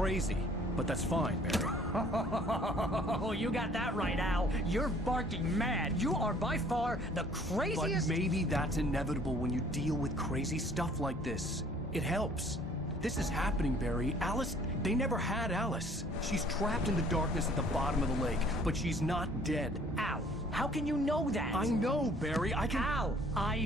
crazy, but that's fine, Barry. Oh, you got that right, Al. You're barking mad. You are by far the craziest... But maybe that's inevitable when you deal with crazy stuff like this. It helps. This is happening, Barry. Alice, they never had Alice. She's trapped in the darkness at the bottom of the lake, but she's not dead. Al, how can you know that? I know, Barry. I can... Al,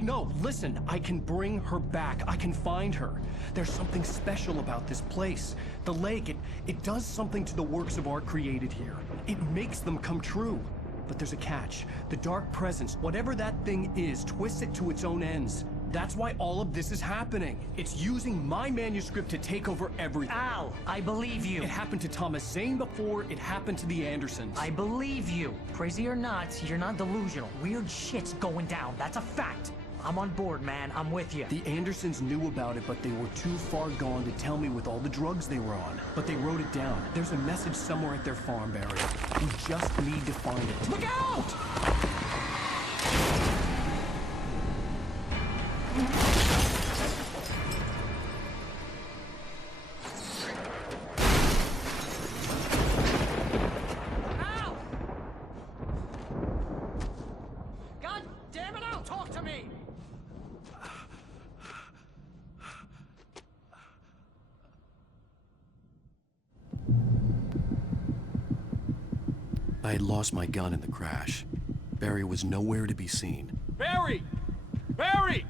No, listen. I can bring her back. I can find her. There's something special about this place. The lake, it does something to the works of art created here. It makes them come true. But there's a catch. The dark presence, whatever that thing is, twists it to its own ends. That's why all of this is happening. It's using my manuscript to take over everything. Al, I believe you. It happened to Thomas Zane before, it happened to the Andersons. I believe you. Crazy or not, you're not delusional. Weird shit's going down. That's a fact. I'm on board, man. I'm with you. The Andersons knew about it, but they were too far gone to tell me with all the drugs they were on. But they wrote it down. There's a message somewhere at their farm, Barry. We just need to find it. Look out! Al! God damn it, Al, talk to me! I had lost my gun in the crash. Barry was nowhere to be seen. Barry! Barry!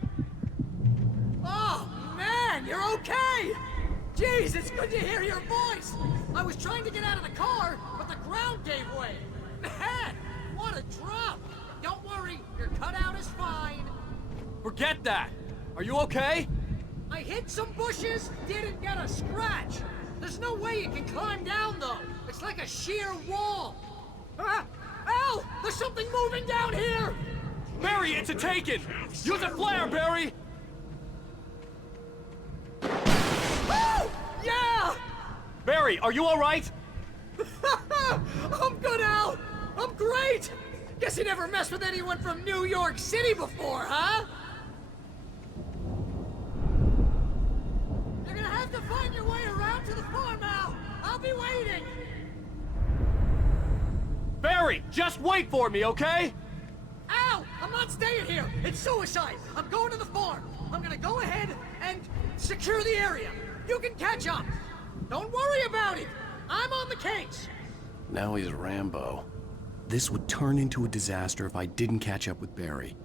Oh, man, you're okay! Jeez, it's good to hear your voice! I was trying to get out of the car, but the ground gave way. Man, what a drop! Don't worry, your cutout is fine. Forget that! Are you okay? I hit some bushes, didn't get a scratch. There's no way you can climb down, though. It's like a sheer wall. Ah! Al! There's something moving down here! Barry, it's a taken! Use a flare, Barry! Oh! Yeah! Barry, are you alright? I'm good, Al! I'm great! Guess you never messed with anyone from New York City before, huh? You're gonna have to find your way around to the farm, Al! I'll be waiting! Barry, just wait for me, okay? Al! I'm not staying here! It's suicide! I'm going to the farm! I'm gonna go ahead and secure the area! You can catch up! Don't worry about it! I'm on the case! Now he's Rambo. This would turn into a disaster if I didn't catch up with Barry.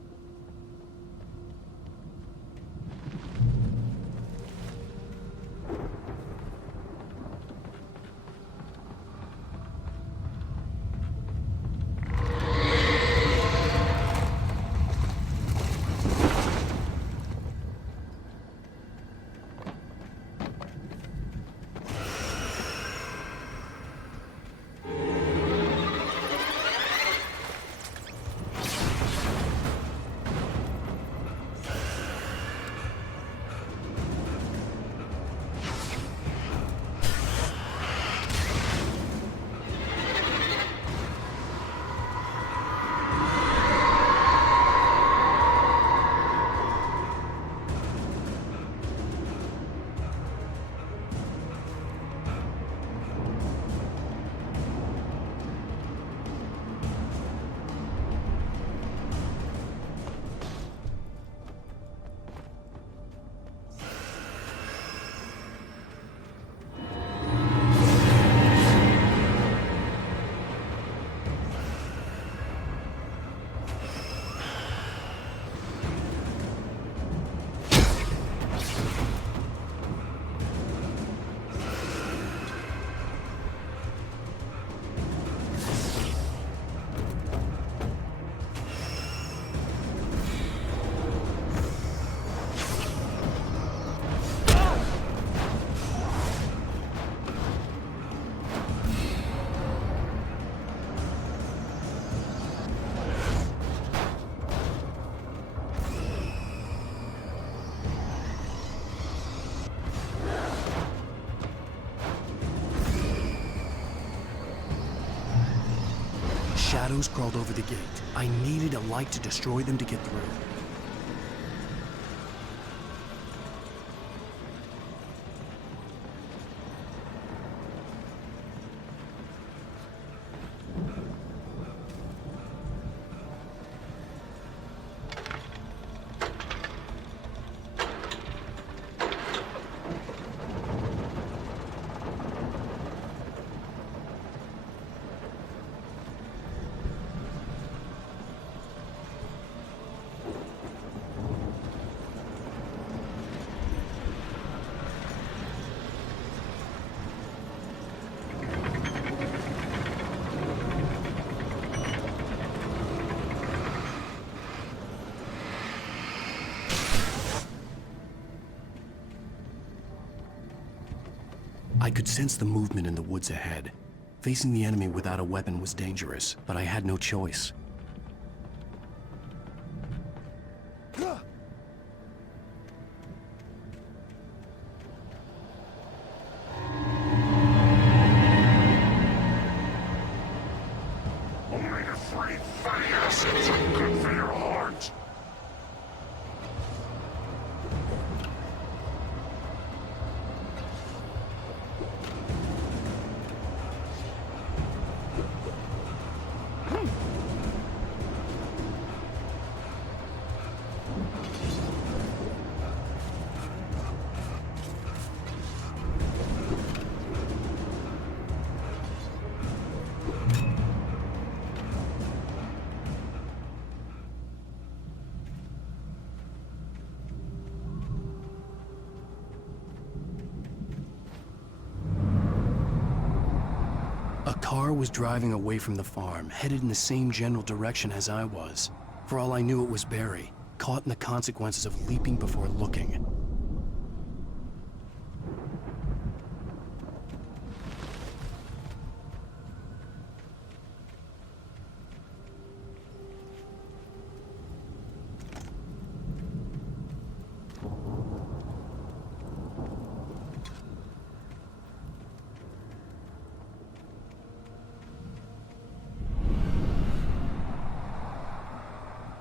Shadows crawled over the gate. I needed a light to destroy them to get through. I could sense the movement in the woods ahead. Facing the enemy without a weapon was dangerous, but I had no choice. Only the three funny assholes are good for your heart. A car was driving away from the farm, headed in the same general direction as I was. For all I knew, it was Barry, caught in the consequences of leaping before looking.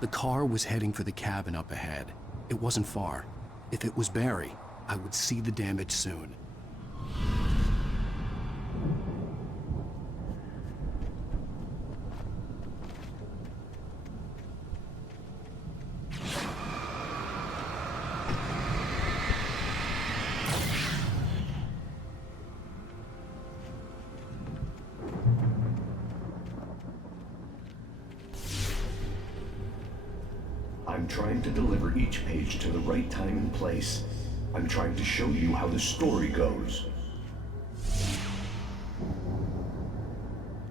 The car was heading for the cabin up ahead. It wasn't far. If it was Barry, I would see the damage soon. I'm trying to deliver each page to the right time and place. I'm trying to show you how the story goes.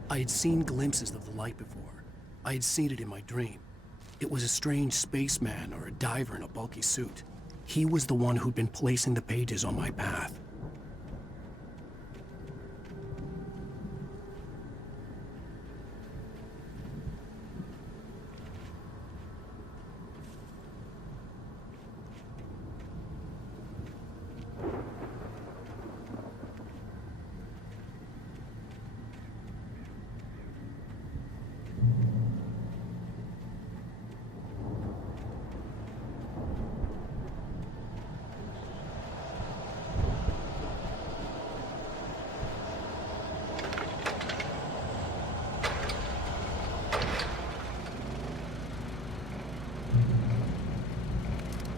I had seen glimpses of the light before. I had seen it in my dream. It was a strange spaceman or a diver in a bulky suit. He was the one who'd been placing the pages on my path.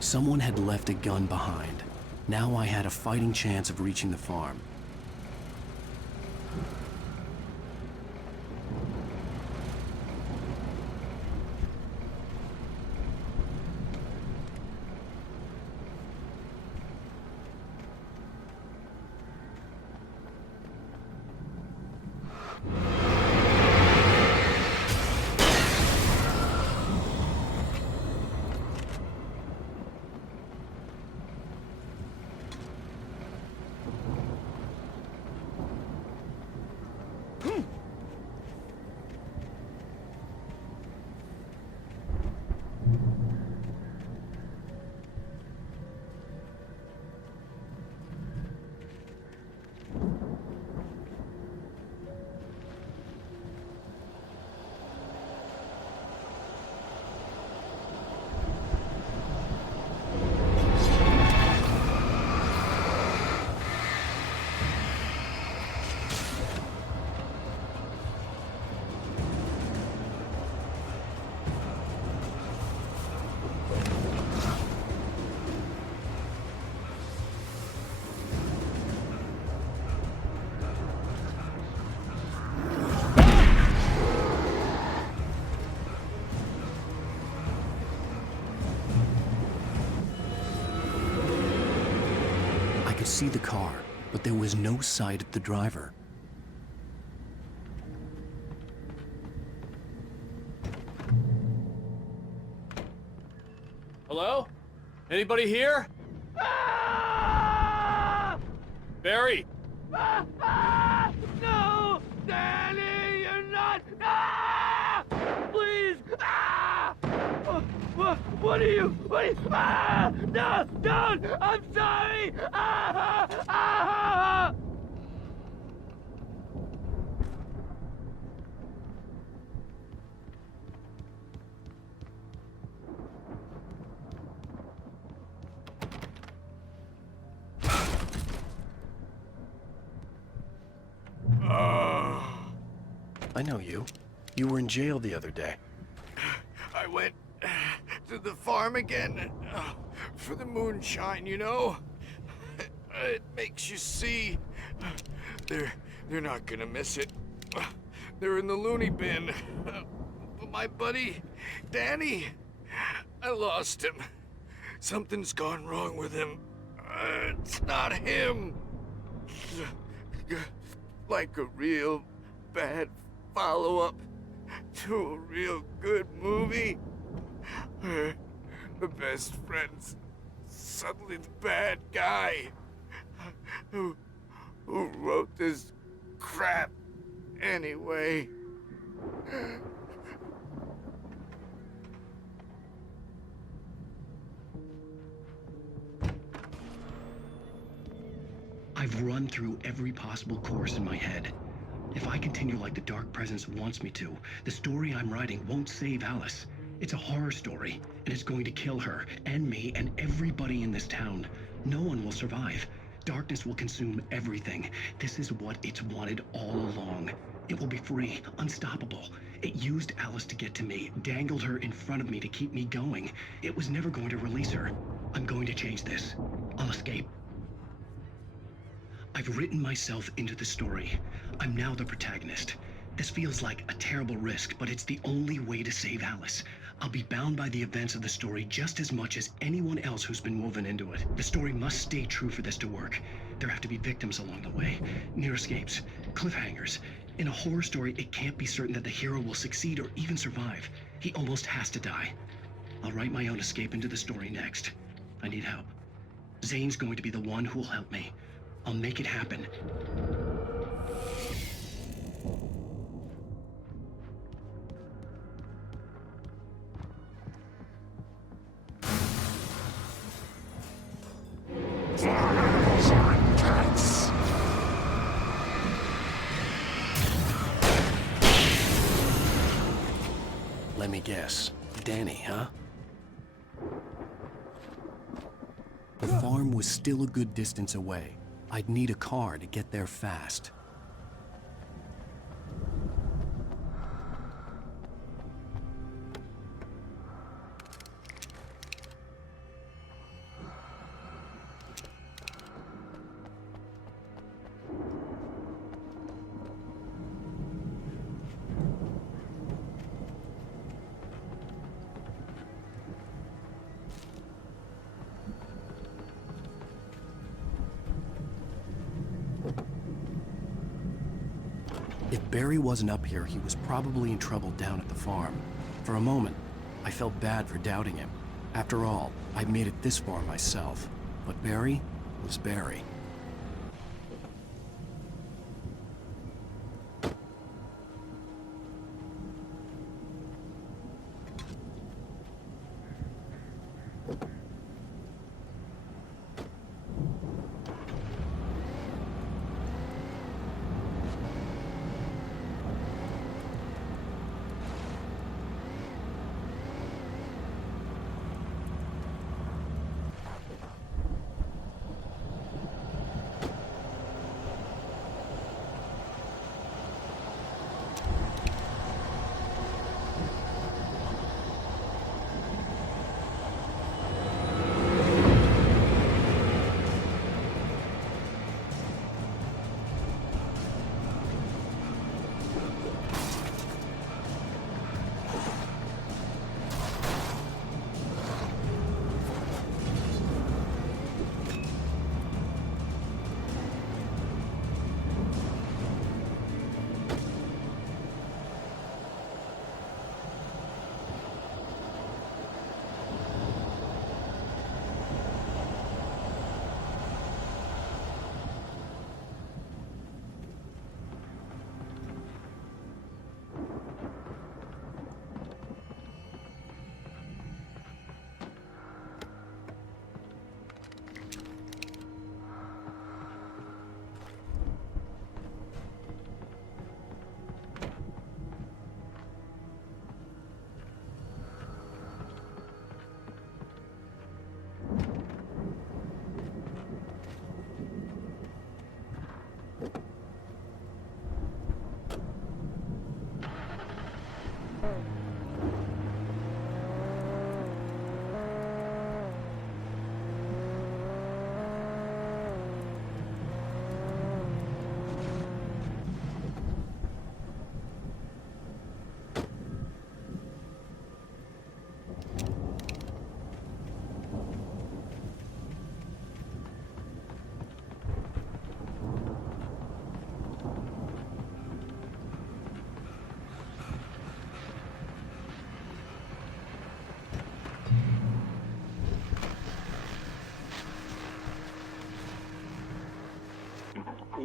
Someone had left a gun behind. Now I had a fighting chance of reaching the farm. I could see the car, but there was no sight of the driver. Hello? Anybody here? Barry, No! Danny, you're not! Ah! Please! Ah! What are you? Ah! No! Don't! I'm sorry! Ah! Ah! I know you. You were in jail the other day. I went to the farm again for the moonshine, you know? It makes you see. They're not gonna miss it. They're in the loony bin. But my buddy, Danny, I lost him. Something's gone wrong with him. It's not him. Like a real bad follow-up to a real good movie. The best friend's suddenly the bad guy who wrote this crap anyway. I've run through every possible course in my head. If I continue like the Dark Presence wants me to, the story I'm writing won't save Alice. It's a horror story, and it's going to kill her, and me, and everybody in this town. No one will survive. Darkness will consume everything. This is what it's wanted all along. It will be free, unstoppable. It used Alice to get to me, dangled her in front of me to keep me going. It was never going to release her. I'm going to change this. I'll escape. I've written myself into the story. I'm now the protagonist. This feels like a terrible risk, but it's the only way to save Alice. I'll be bound by the events of the story just as much as anyone else who's been woven into it. The story must stay true for this to work. There have to be victims along the way, near escapes, cliffhangers. In a horror story, it can't be certain that the hero will succeed or even survive. He almost has to die. I'll write my own escape into the story next. I need help. Zane's going to be the one who'll help me. I'll make it happen. Let me guess. Danny, huh? The farm was still a good distance away. I'd need a car to get there fast. If Barry wasn't up here, he was probably in trouble down at the farm. For a moment, I felt bad for doubting him. After all, I made it this far myself. But Barry was Barry.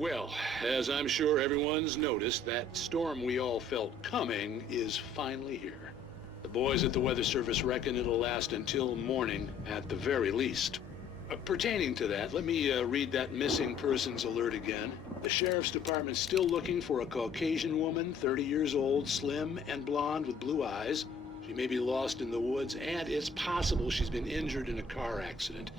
Well, as I'm sure everyone's noticed, that storm we all felt coming is finally here. The boys at the Weather Service reckon it'll last until morning at the very least. Pertaining to that, let me read that missing persons alert again. The Sheriff's Department's still looking for a Caucasian woman, 30 years old, slim and blonde with blue eyes. She may be lost in the woods, and it's possible she's been injured in a car accident.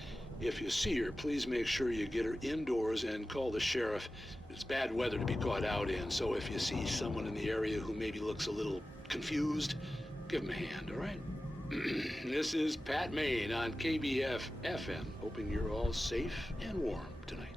If you see her, please make sure you get her indoors and call the sheriff. It's bad weather to be caught out in, so if you see someone in the area who maybe looks a little confused, give him a hand, all right? This is Pat Maine on KBF FM, hoping you're all safe and warm tonight.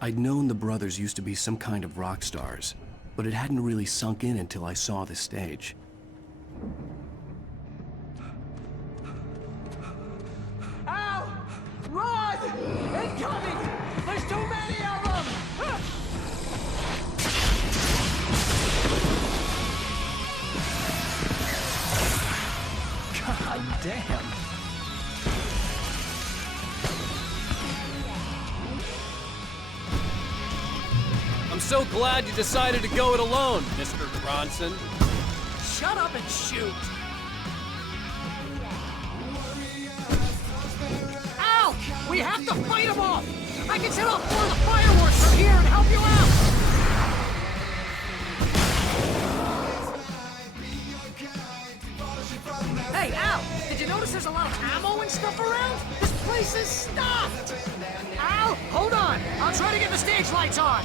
I'd known the brothers used to be some kind of rock stars, but it hadn't really sunk in until I saw the stage. Ow! Run! Incoming! There's too many of them! Damn. I'm so glad you decided to go it alone, Mr. Bronson. Shut up and shoot! Ow! We have to fight them off! I can set off more of the fireworks from here and help you out! Hey, Al! Did you notice there's a lot of ammo and stuff around? This place is stuffed! Al, hold on! I'll try to get the stage lights on!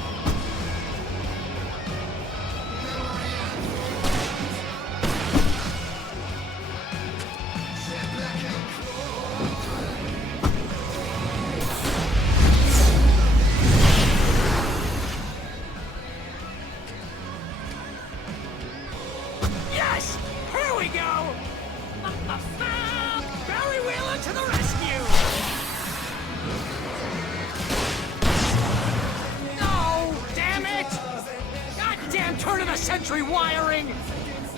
Yes! Here we go! Barry Wheeler to the rescue! No! Damn it! Goddamn turn of the century wiring!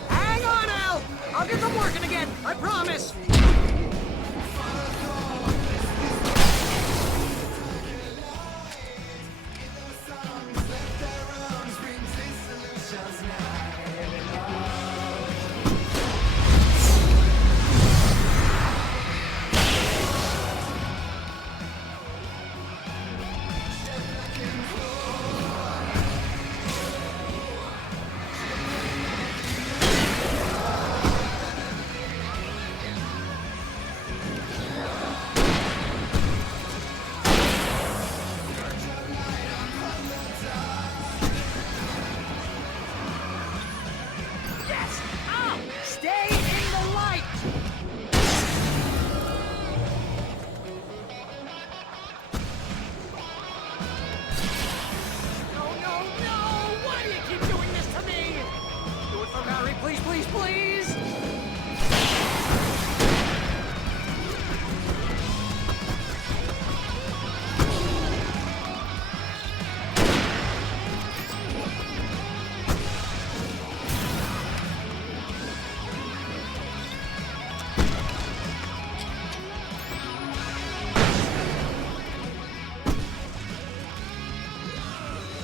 Hang on, Al! I'll get them working again, I promise! Yes! Al! Stay in the light! No, no, no! Why do you keep doing this to me? Do it for Barry, please, please, please!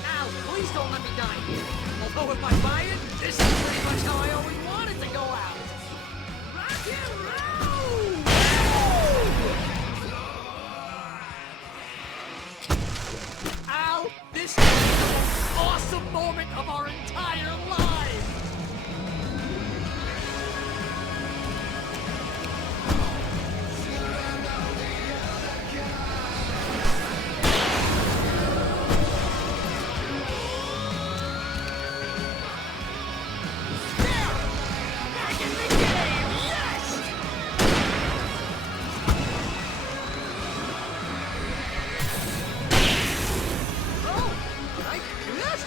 Al, please don't let me die here. Although if I buy it, this is pretty much how I always wanted to go out. Rock and roll! Al, this is the most awesome moment of our entire lives! There! Back in the game! Yes! Oh! I can do this?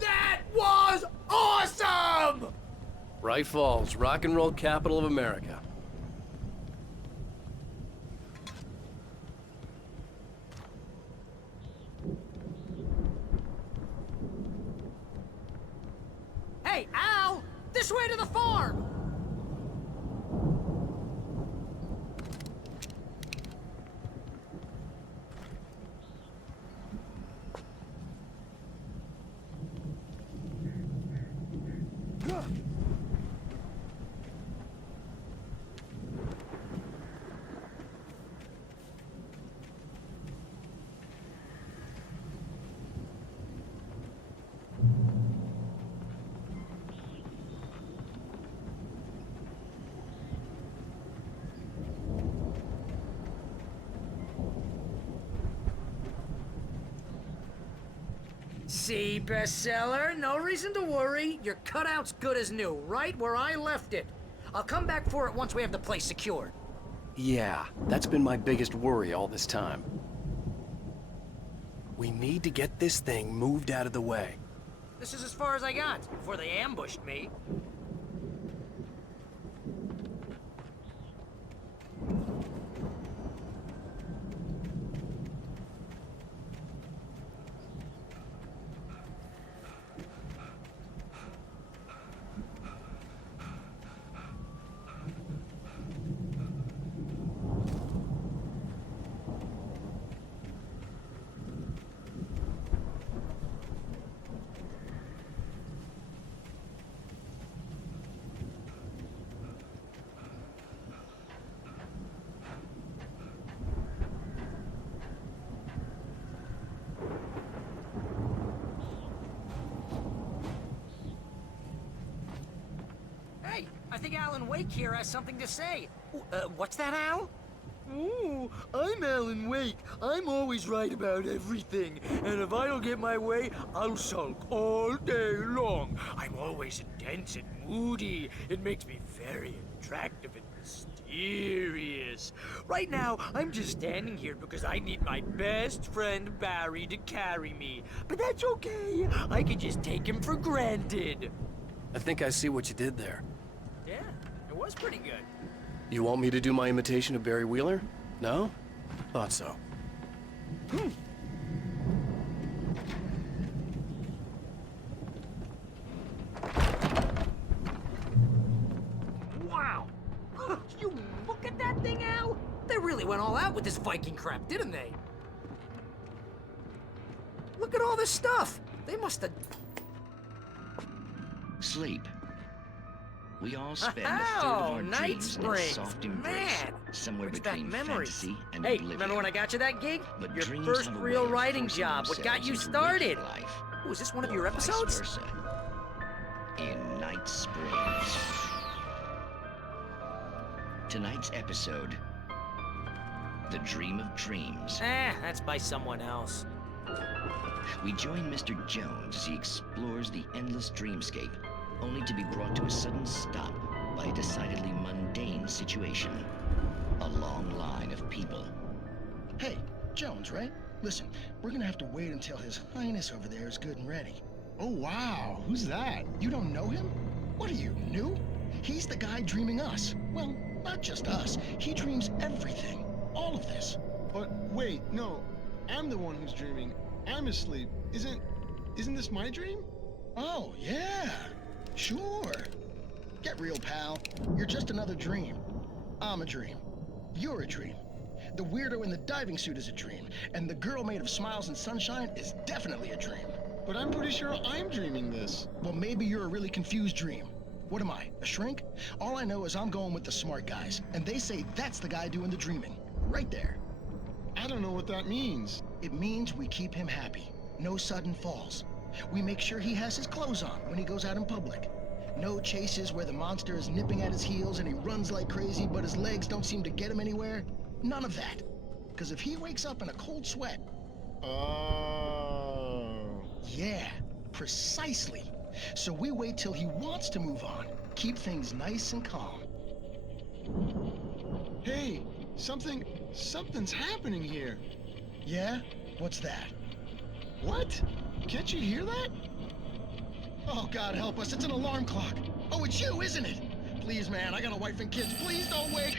That was awesome! Bright Falls, rock and roll capital of America. Hey, Al! This way to the farm! See, bestseller? No reason to worry. Your cutout's good as new, right where I left it. I'll come back for it once we have the place secured. Yeah, that's been my biggest worry all this time. We need to get this thing moved out of the way. This is as far as I got before they ambushed me. Hey, I think Alan Wake here has something to say. What's that, Al? Ooh, I'm Alan Wake. I'm always right about everything. And if I don't get my way, I'll sulk all day long. I'm always intense and moody. It makes me very attractive and mysterious. Right now, I'm just standing here because I need my best friend Barry to carry me. But that's okay. I can just take him for granted. I think I see what you did there. Yeah, it was pretty good. You want me to do my imitation of Barry Wheeler? No? Thought so. Wow! You look at that thing, Al! They really went all out with this Viking crap, didn't they? Look at all this stuff! They must have... Sleep. We all spend a third of our Night dreams in a Springs. soft embrace, Man, somewhere brings back between memories. fantasy and Hey, oblivion. remember when I got you that gig? But Your dreams first have a real way of writing forcing job, what got you themselves into started? waking life, Ooh, is this one of your or episodes? vice versa. In Night Springs. Tonight's episode, The Dream of Dreams. That's by someone else. We join Mr. Jones as he explores the endless dreamscape, only to be brought to a sudden stop by a decidedly mundane situation. A long line of people. Hey, Jones, right? Listen, we're gonna have to wait until His Highness over there is good and ready. Oh, wow. Who's that? You don't know him? What are you, new? He's the guy dreaming us. Well, not just us. He dreams everything. All of this. But wait, no. I'm the one who's dreaming. I'm asleep. Isn't this my dream? Oh, yeah. Sure. Get real, pal. You're just another dream. I'm a dream. You're a dream. The weirdo in the diving suit is a dream. And the girl made of smiles and sunshine is definitely a dream. But I'm pretty sure I'm dreaming this. Well, maybe you're a really confused dream. What am I, a shrink? All I know is I'm going with the smart guys, and they say that's the guy doing the dreaming. Right there. I don't know what that means. It means we keep him happy. No sudden falls. We make sure he has his clothes on when he goes out in public. No chases where the monster is nipping at his heels and he runs like crazy, but his legs don't seem to get him anywhere. None of that. Because if he wakes up in a cold sweat... Oh. Yeah, precisely. So we wait till he wants to move on. Keep things nice and calm. Hey, something's happening here. Yeah? What's that? What? Can't you hear that? Oh, God help us, it's an alarm clock. Oh, it's you, isn't it? Please, man, I got a wife and kids. Please don't wake.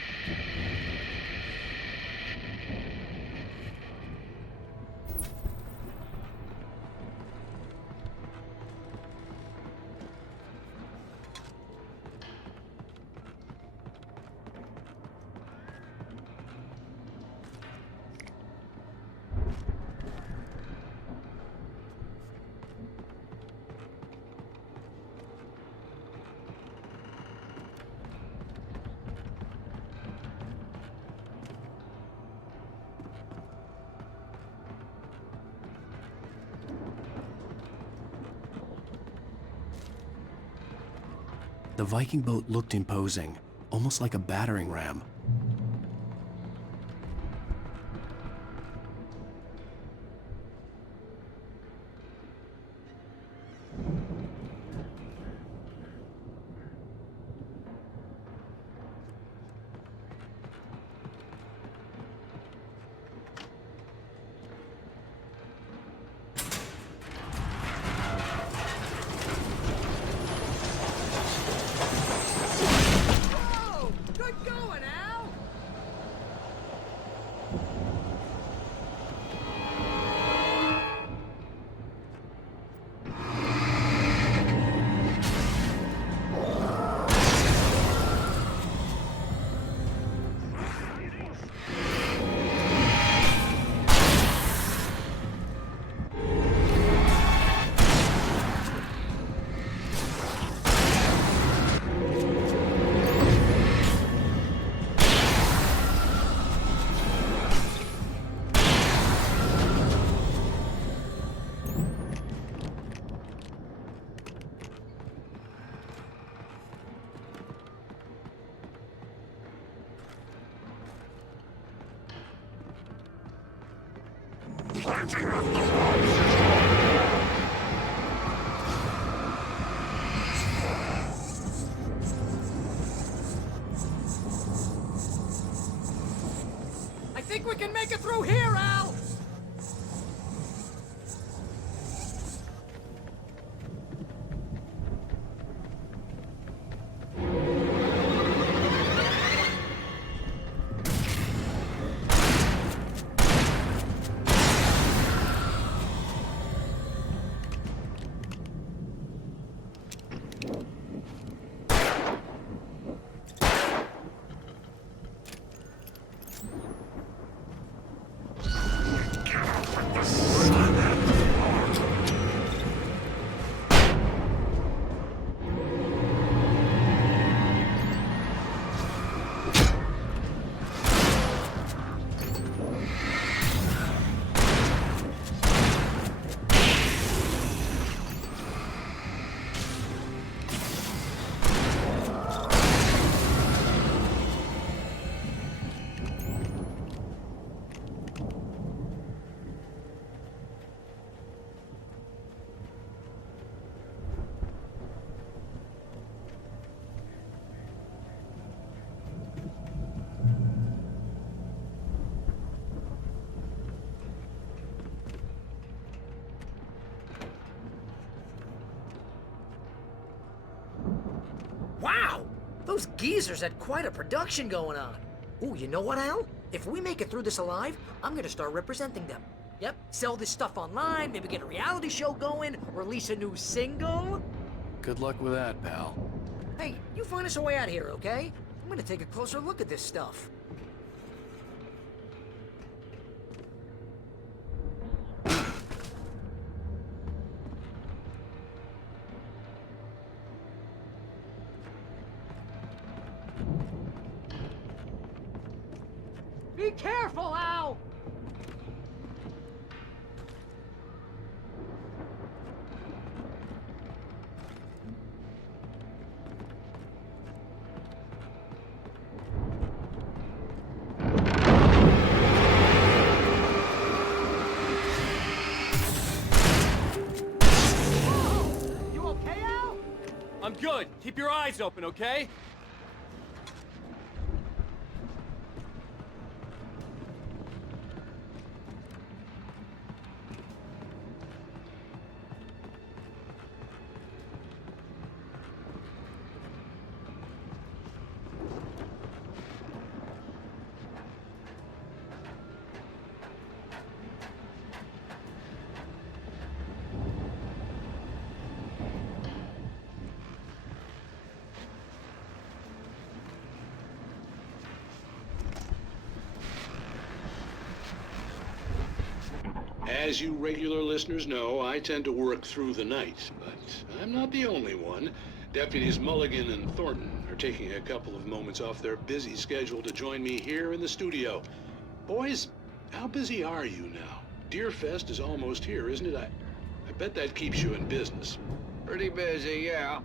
The Viking boat looked imposing, almost like a battering ram. I think we can make it through here, Al! Wow! Those geezers had quite a production going on. Ooh, you know what, Al? If we make it through this alive, I'm gonna start representing them. Yep, sell this stuff online, maybe get a reality show going, release a new single. Good luck with that, pal. Hey, you find us a way out here, okay? I'm gonna take a closer look at this stuff. Be careful, Al! You okay, Al? I'm good. Keep your eyes open, okay? As you regular listeners know, I tend to work through the night, but I'm not the only one. Deputies Mulligan and Thornton are taking a couple of moments off their busy schedule to join me here in the studio. Boys, how busy are you now? Deerfest is almost here, isn't it? I bet that keeps you in business. Pretty busy, yeah.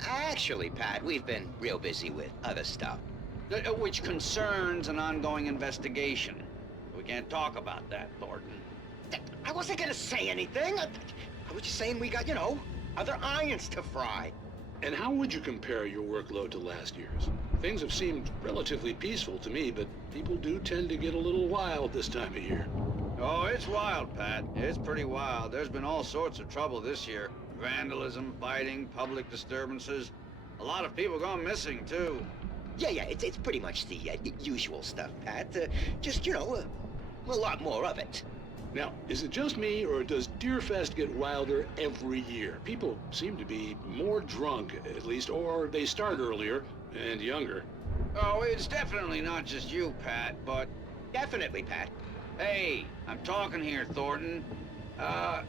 Actually, Pat, we've been real busy with other stuff. Which concerns an ongoing investigation. We can't talk about that, Thornton. I wasn't gonna say anything. I was just saying we got, you know, other irons to fry. And how would you compare your workload to last year's? Things have seemed relatively peaceful to me, but people do tend to get a little wild this time of year. Oh, it's wild, Pat. It's pretty wild. There's been all sorts of trouble this year. Vandalism, fighting, public disturbances. A lot of people gone missing, too. Yeah, it's pretty much the usual stuff, Pat. Just, you know, a lot more of it. Now, is it just me, or does Deerfest get wilder every year? People seem to be more drunk, at least, or they start earlier and younger. Oh, it's definitely not just you, Pat, but... Definitely, Pat. Hey, I'm talking here, Thornton. Oh,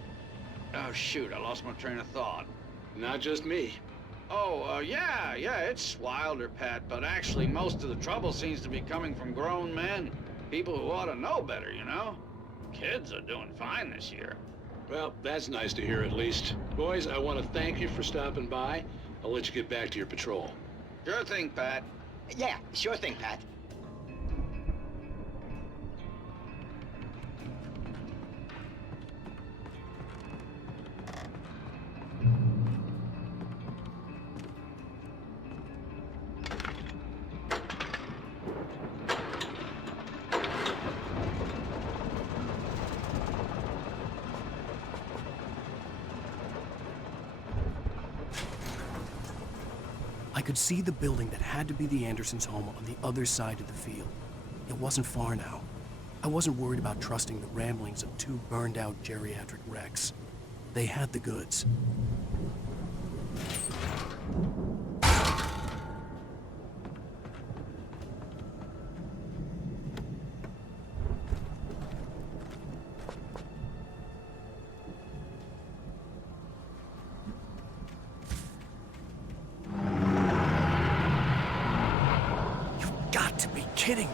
shoot, I lost my train of thought. Not just me. Oh, yeah, it's wilder, Pat, but actually most of the trouble seems to be coming from grown men. People who ought to know better, you know? Kids are doing fine this year. Well, that's nice to hear at least. Boys, I want to thank you for stopping by. I'll let you get back to your patrol. Sure thing, Pat. Yeah, sure thing, Pat. I could see the building that had to be the Andersons' home on the other side of the field. It wasn't far now. I wasn't worried about trusting the ramblings of two burned-out geriatric wrecks. They had the goods. You've got to be kidding me.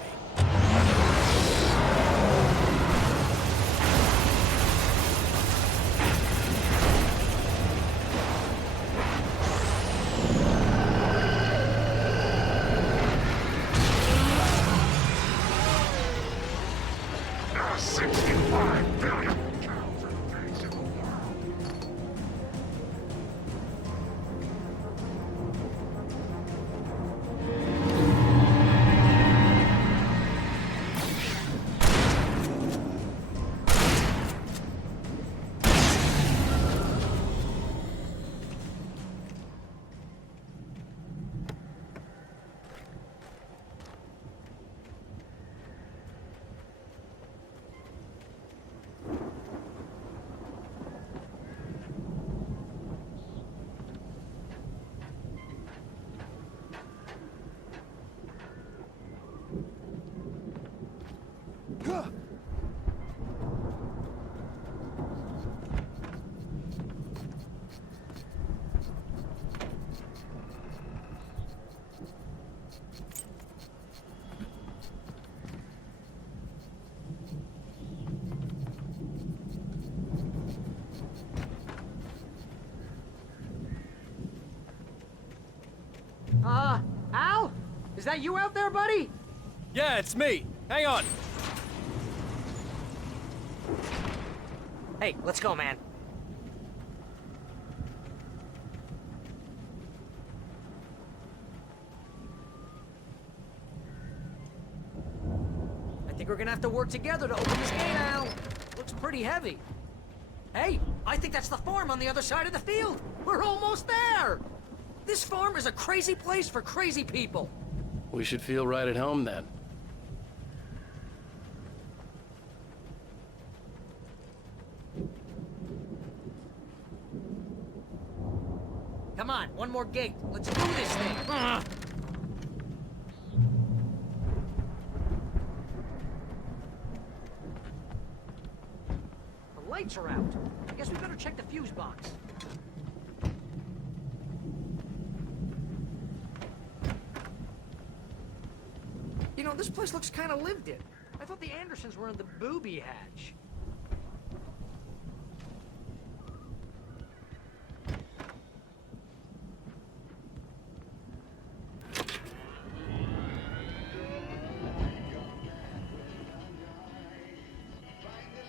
Al? Is that you out there, buddy? Yeah, it's me. Hang on. Hey, let's go, man. I think we're gonna have to work together to open this gate, Al. Looks pretty heavy. Hey, I think that's the farm on the other side of the field. We're almost there. This farm is a crazy place for crazy people. We should feel right at home then. Come on, one more gate. Let's do this thing. The lights are out. I guess we better check the fuse box. You know, this place looks kind of lived in. I thought the Andersons were in the booby hatch.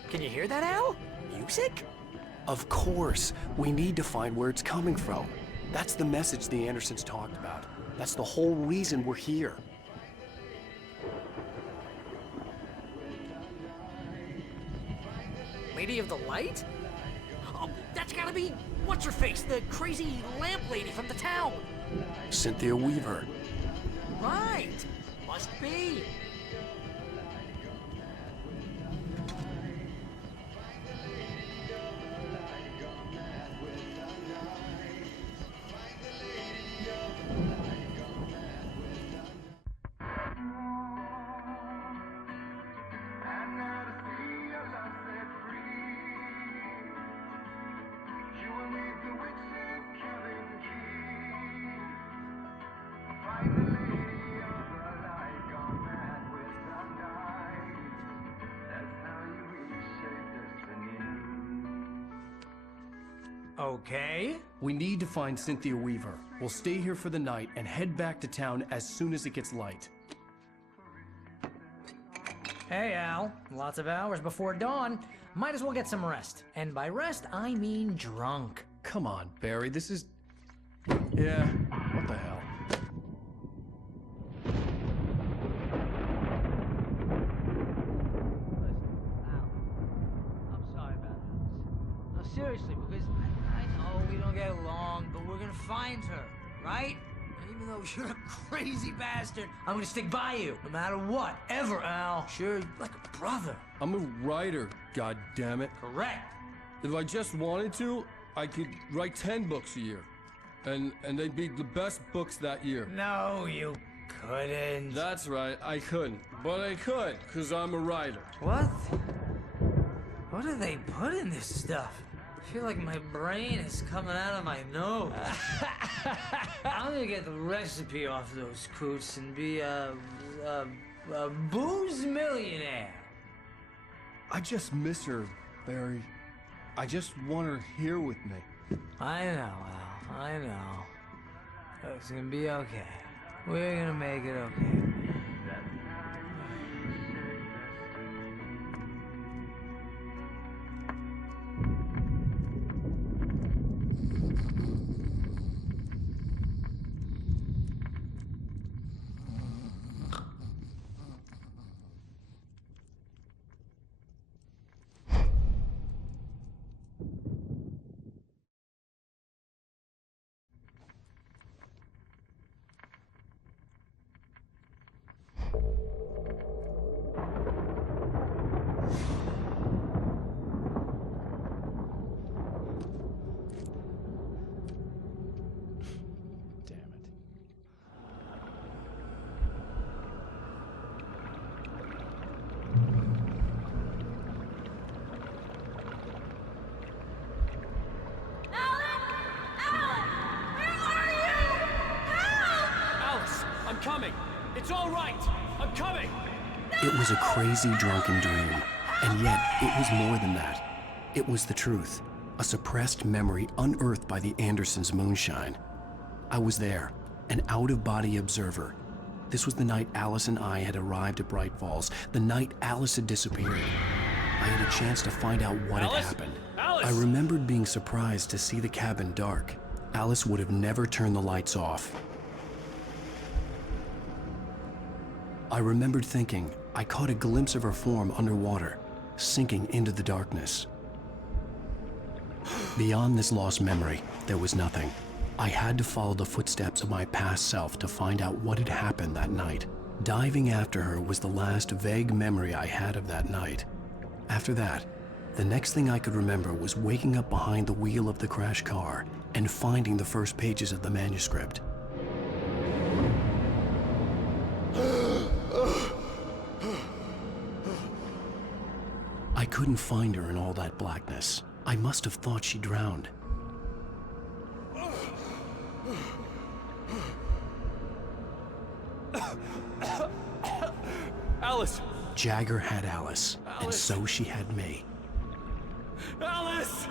Can you hear that, Al? Music? Of course. We need to find where it's coming from. That's the message the Andersons talked about. That's the whole reason we're here. Lady of the Light? Oh, that's gotta be what's-her-face, the crazy lamp lady from the town. Cynthia Weaver. Right. Must be. Okay. We need to find Cynthia Weaver. We'll stay here for the night and head back to town as soon as it gets light. Hey, Al. Lots of hours before dawn. Might as well get some rest. And by rest, I mean drunk. Come on, Barry, this is... Yeah, what the hell? I'm sorry about this. No, seriously, because I know we don't get along, but we're gonna find her, right? Even though you're a crazy bastard, I'm gonna stick by you, no matter what, ever, Al. Sure, like a brother. I'm a writer, goddammit. Correct. If I just wanted to, I could write 10 books a year. And they'd be the best books that year. No, you couldn't. That's right, I couldn't. But I could, because I'm a writer. What? What do they put in this stuff? I feel like my brain is coming out of my nose. I'm gonna get the recipe off those coots and be a booze millionaire. I just miss her, Barry. I just want her here with me. I know, Al. I know. It's gonna be okay. We're gonna make it okay. It's all right! I'm coming! It was a crazy, drunken dream, and yet it was more than that. It was the truth, a suppressed memory unearthed by the Andersons' moonshine. I was there, an out-of-body observer. This was the night Alice and I had arrived at Bright Falls, the night Alice had disappeared. I had a chance to find out what had happened. Alice! I remembered being surprised to see the cabin dark. Alice would have never turned the lights off. I remembered thinking I caught a glimpse of her form underwater, sinking into the darkness. Beyond this lost memory, there was nothing. I had to follow the footsteps of my past self to find out what had happened that night. Diving after her was the last vague memory I had of that night. After that, the next thing I could remember was waking up behind the wheel of the crashed car and finding the first pages of the manuscript. I couldn't find her in all that blackness. I must have thought she drowned. Alice! Jagger had Alice, and so she had me. Alice!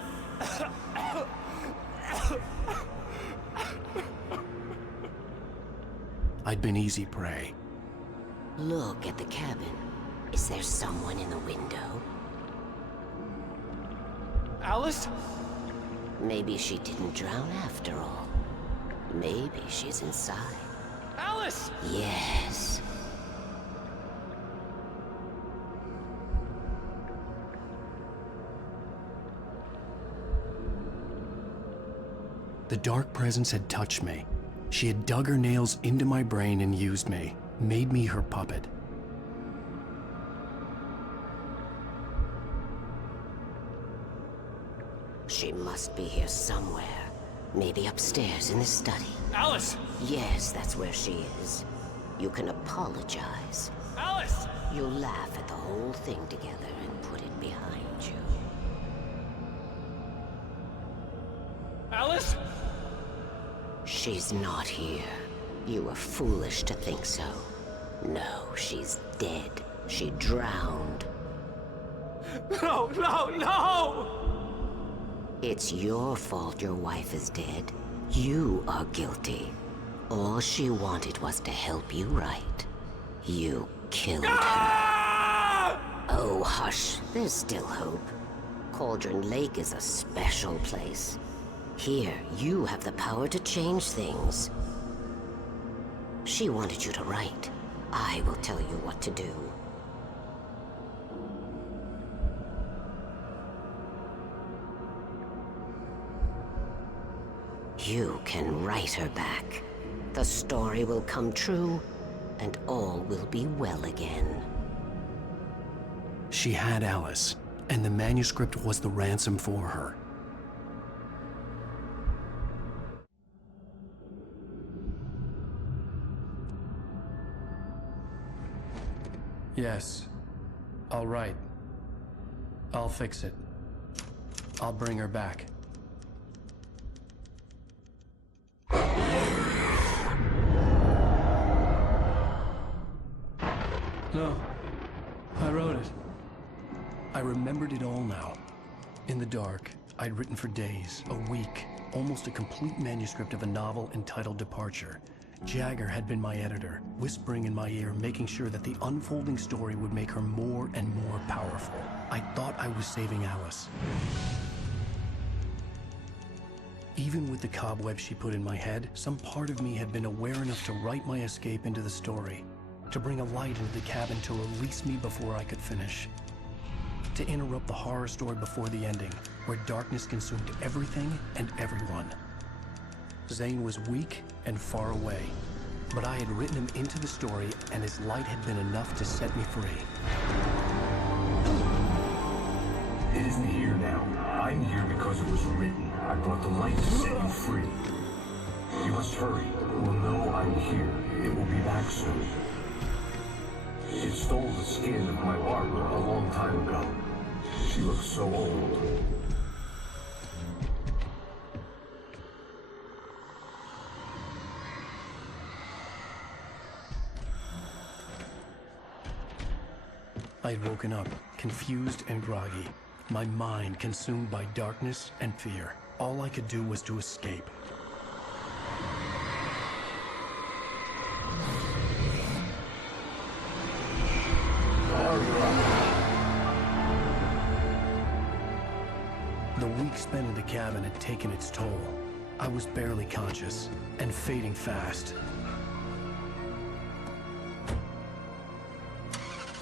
I'd been easy prey. Look at the cabin. Is there someone in the window? Alice? Maybe she didn't drown after all. Maybe she's inside. Alice! Yes. The dark presence had touched me. She had dug her nails into my brain and used me, made me her puppet. She must be here somewhere. Maybe upstairs in the study. Alice! Yes, that's where she is. You can apologize. Alice! You'll laugh at the whole thing together and put it behind you. Alice? She's not here. You were foolish to think so. No, she's dead. She drowned. No, no, no! It's your fault your wife is dead. You are guilty. All she wanted was to help you right. You killed her. Oh, hush. There's still hope. Cauldron Lake is a special place. Here, you have the power to change things. She wanted you to write. I will tell you what to do. You can write her back. The story will come true, and all will be well again. She had Alice, and the manuscript was the ransom for her. Yes. All right. I'll fix it. I'll bring her back. No. I wrote it. I remembered it all now. In the dark, I'd written for days, a week, almost a complete manuscript of a novel entitled Departure. Jagger had been my editor, whispering in my ear, making sure that the unfolding story would make her more and more powerful. I thought I was saving Alice. Even with the cobwebs she put in my head, some part of me had been aware enough to write my escape into the story, to bring a light into the cabin to release me before I could finish. To interrupt the horror story before the ending, where darkness consumed everything and everyone. Zane was weak and far away, but I had written him into the story, and his light had been enough to set me free. It isn't here now. I'm here because it was written. I brought the light to set you free. You must hurry. It will know I'm here. It will be back soon. It stole the skin of my barber a long time ago. She looks so old. I'd woken up, confused and groggy, my mind consumed by darkness and fear. All I could do was to escape. The week spent in the cabin had taken its toll. I was barely conscious, and fading fast.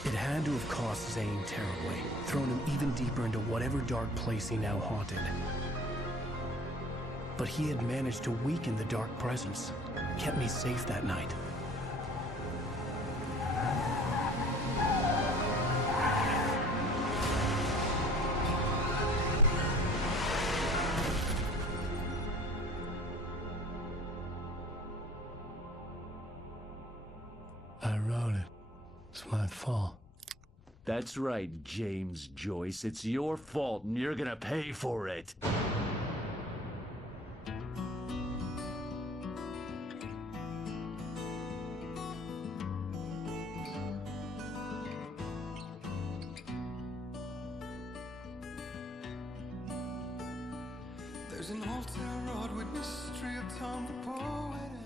It had to have cost Zane terribly, thrown him even deeper into whatever dark place he now haunted. But he had managed to weaken the dark presence, kept me safe that night. I wrote it. It's my fault. That's right, James Joyce. It's your fault, and you're gonna pay for it. There's an old town road with mystery of Tom the poet.